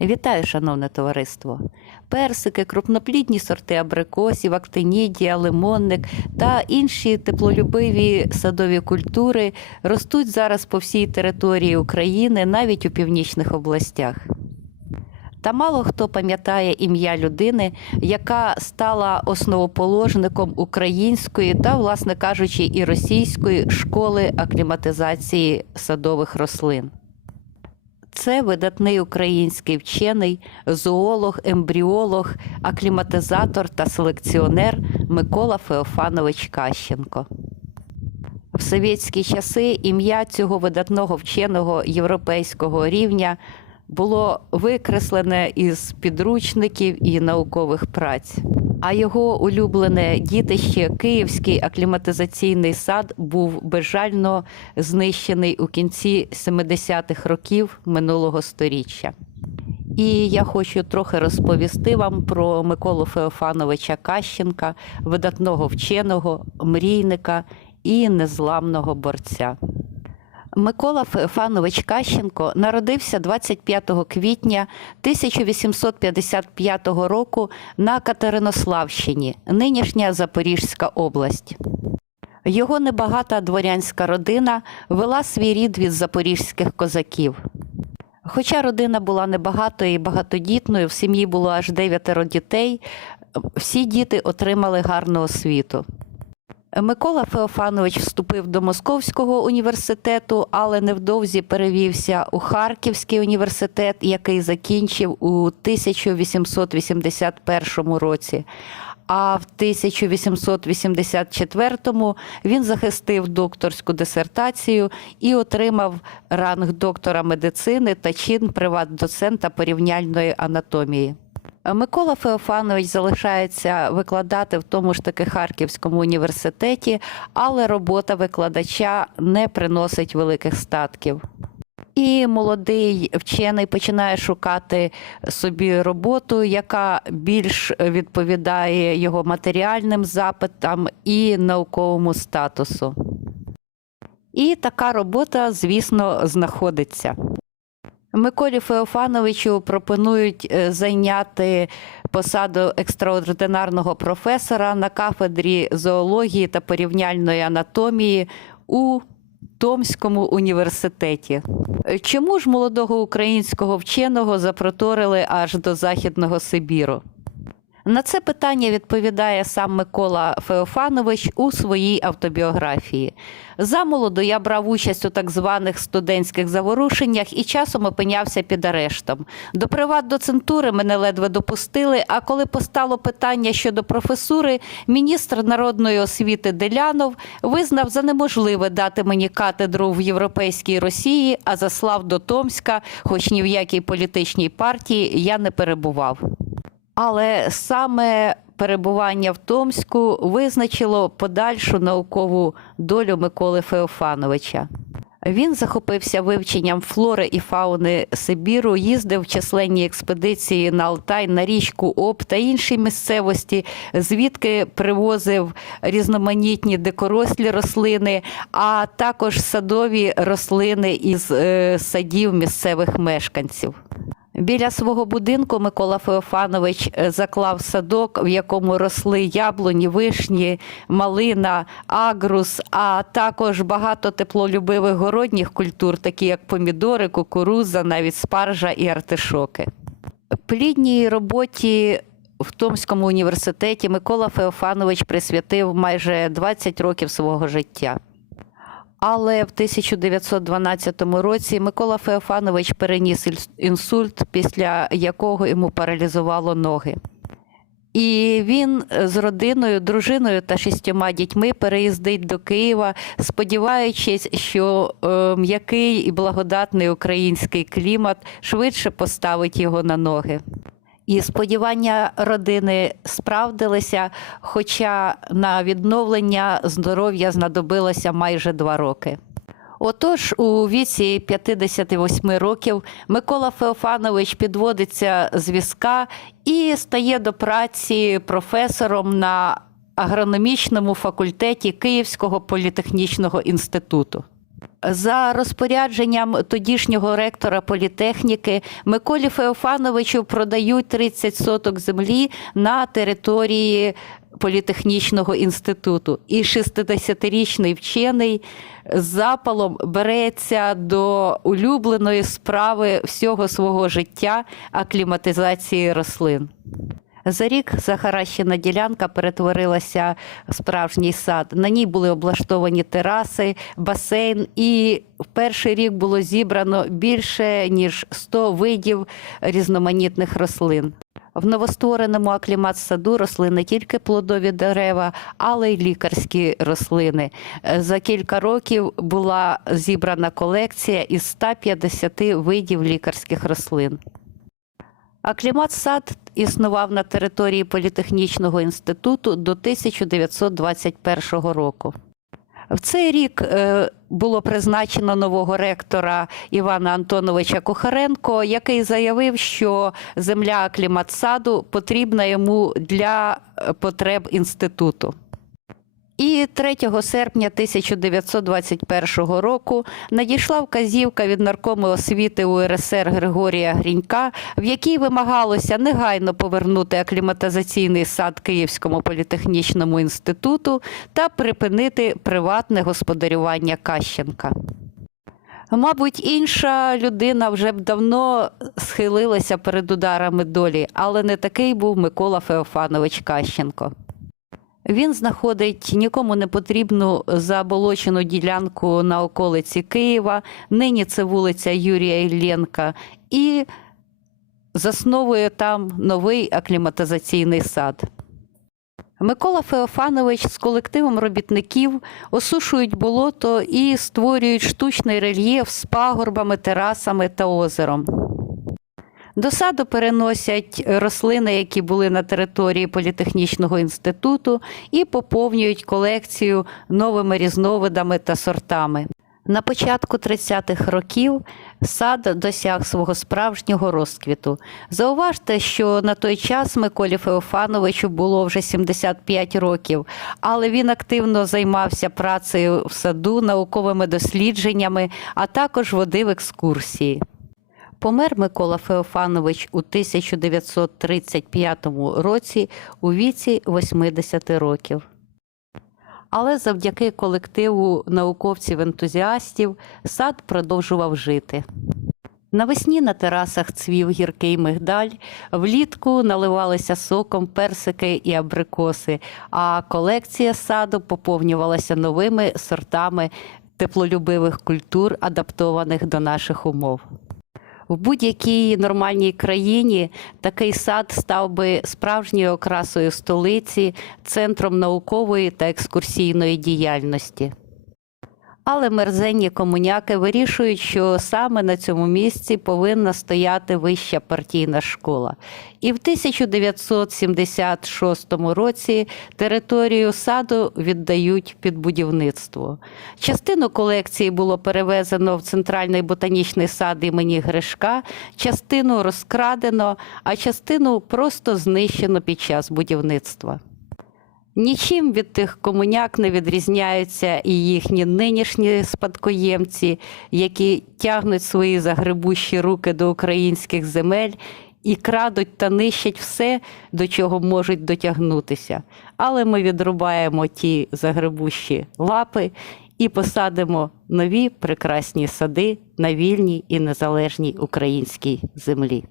Вітаю, шановне товариство! Персики, крупноплідні сорти абрикосів, актинідія, лимонник та інші теплолюбиві садові культури ростуть зараз по всій території України, навіть у північних областях. Та мало хто пам'ятає ім'я людини, яка стала основоположником української та, власне кажучи, і російської школи акліматизації садових рослин. Це видатний український вчений, зоолог, ембріолог, акліматизатор та селекціонер Микола Феофанович Кащенко. В совєтські часи ім'я цього видатного вченого європейського рівня було викреслене із підручників і наукових праць. А його улюблене дітище Київський акліматизаційний сад був безжально знищений у кінці 70-х років минулого століття. І я хочу трохи розповісти вам про Миколу Феофановича Кащенка, видатного вченого, мрійника і незламного борця. Микола Феофанович Кащенко народився 25 квітня 1855 року на Катеринославщині, нинішня Запорізька область. Його небагата дворянська родина вела свій рід від запорізьких козаків. Хоча родина була небагатою і багатодітною, в сім'ї було аж дев'ятеро дітей, всі діти отримали гарну освіту. Микола Феофанович вступив до Московського університету, але невдовзі перевівся у Харківський університет, який закінчив у 1881 році. А в 1884-му він захистив докторську дисертацію і отримав ранг доктора медицини та чин приват-доцента порівняльної анатомії. Микола Феофанович залишається викладати в тому ж таки Харківському університеті, але робота викладача не приносить великих статків. І молодий вчений починає шукати собі роботу, яка більш відповідає його матеріальним запитам і науковому статусу. І така робота, звісно, знаходиться. Миколі Феофановичу пропонують е, зайняти посаду екстраординарного професора на кафедрі зоології та порівняльної анатомії у Томському університеті. Чому ж молодого українського вченого запроторили аж до Західного Сибіру? На це питання відповідає сам Микола Феофанович у своїй автобіографії. Замолоду я брав участь у так званих студентських заворушеннях і часом опинявся під арештом. До приват-доцентури мене ледве допустили. А коли постало питання щодо професури, міністр народної освіти Делянов визнав за неможливе дати мені катедру в європейській Росії, а заслав до Томська, хоч ні в якій політичній партії я не перебував. Але саме перебування в Томську визначило подальшу наукову долю Миколи Феофановича. Він захопився вивченням флори і фауни Сибіру, їздив в численні експедиції на Алтай, на річку Об та інші місцевості, звідки привозив різноманітні дикорослі рослини, а також садові рослини із е, садів місцевих мешканців. Біля свого будинку Микола Феофанович е, заклав садок, в якому росли яблуні, вишні, малина, агрус, а також багато теплолюбивих городніх культур, такі як помідори, кукуруза, навіть спаржа і артишоки. Плідній роботі в Томському університеті Микола Феофанович присвятив майже 20 років свого життя. Але в 1912 році Микола Феофанович переніс інсульт, після якого йому паралізувало ноги. І він з родиною, дружиною та шістьома дітьми переїздить до Києва, сподіваючись, що е, м'який і благодатний український клімат швидше поставить його на ноги. І сподівання родини справдилися, хоча на відновлення здоров'я знадобилося майже два роки. Отож, у віці 58 років Микола Феофанович підводиться з візка і стає до праці професором на агрономічному факультеті Київського політехнічного інституту. За розпорядженням тодішнього ректора політехніки Миколі Феофановичу продають 30 соток землі на території політехнічного інституту. І 60-річний вчений з запалом береться до улюбленої справи всього свого життя акліматизації рослин. За рік захаращена ділянка перетворилася в справжній сад. На ній були облаштовані тераси, басейн, і в перший рік було зібрано більше ніж 100 видів різноманітних рослин. В новоствореному аклімат-саду росли не тільки плодові дерева, але й лікарські рослини. За кілька років була зібрана колекція із 150 видів лікарських рослин. Аклімат-сад існував на території політехнічного інституту до 1921 року. В цей рік е, було призначено нового ректора Івана Антоновича Кухаренко, який заявив, що земля акліматсаду потрібна йому для е, потреб інституту. І 3 серпня 1921 року надійшла вказівка від наркому освіти УРСР Григорія Грінька, в якій вимагалося негайно повернути акліматизаційний сад Київському політехнічному інституту та припинити приватне господарювання Кащенка. Мабуть, інша людина вже б давно схилилася перед ударами долі, але не такий був Микола Феофанович Кащенко. Він знаходить нікому не потрібну заболочену ділянку на околиці Києва. Нині це вулиця Юрія Іллєнка, і засновує там новий акліматизаційний сад. Микола Феофанович з колективом робітників осушують болото і створюють штучний рельєф з пагорбами, терасами та озером. До саду переносять рослини, які були на території політехнічного інституту, і поповнюють колекцію новими різновидами та сортами. На початку 30-х років сад досяг свого справжнього розквіту. Зауважте, що на той час Миколі Феофановичу було вже 75 років, але він активно займався працею в саду, науковими дослідженнями, а також водив екскурсії. Помер Микола Феофанович у 1935 році у віці 80 років. Але завдяки колективу науковців-ентузіастів сад продовжував жити. Навесні на терасах цвів гіркий мигдаль, влітку наливалися соком персики і абрикоси, а колекція саду поповнювалася новими сортами теплолюбивих культур, адаптованих до наших умов. В будь-якій нормальній країні такий сад став би справжньою окрасою столиці, центром наукової та екскурсійної діяльності. Але мерзенні комуняки вирішують, що саме на цьому місці повинна стояти вища партійна школа. І в 1976 році територію саду віддають під будівництво. Частину колекції було перевезено в центральний ботанічний сад імені Гришка, частину розкрадено, а частину просто знищено під час будівництва. Нічим від тих комуняк не відрізняються і їхні нинішні спадкоємці, які тягнуть свої загребущі руки до українських земель і крадуть та нищать все, до чого можуть дотягнутися. Але ми відрубаємо ті загребущі лапи і посадимо нові прекрасні сади на вільній і незалежній українській землі.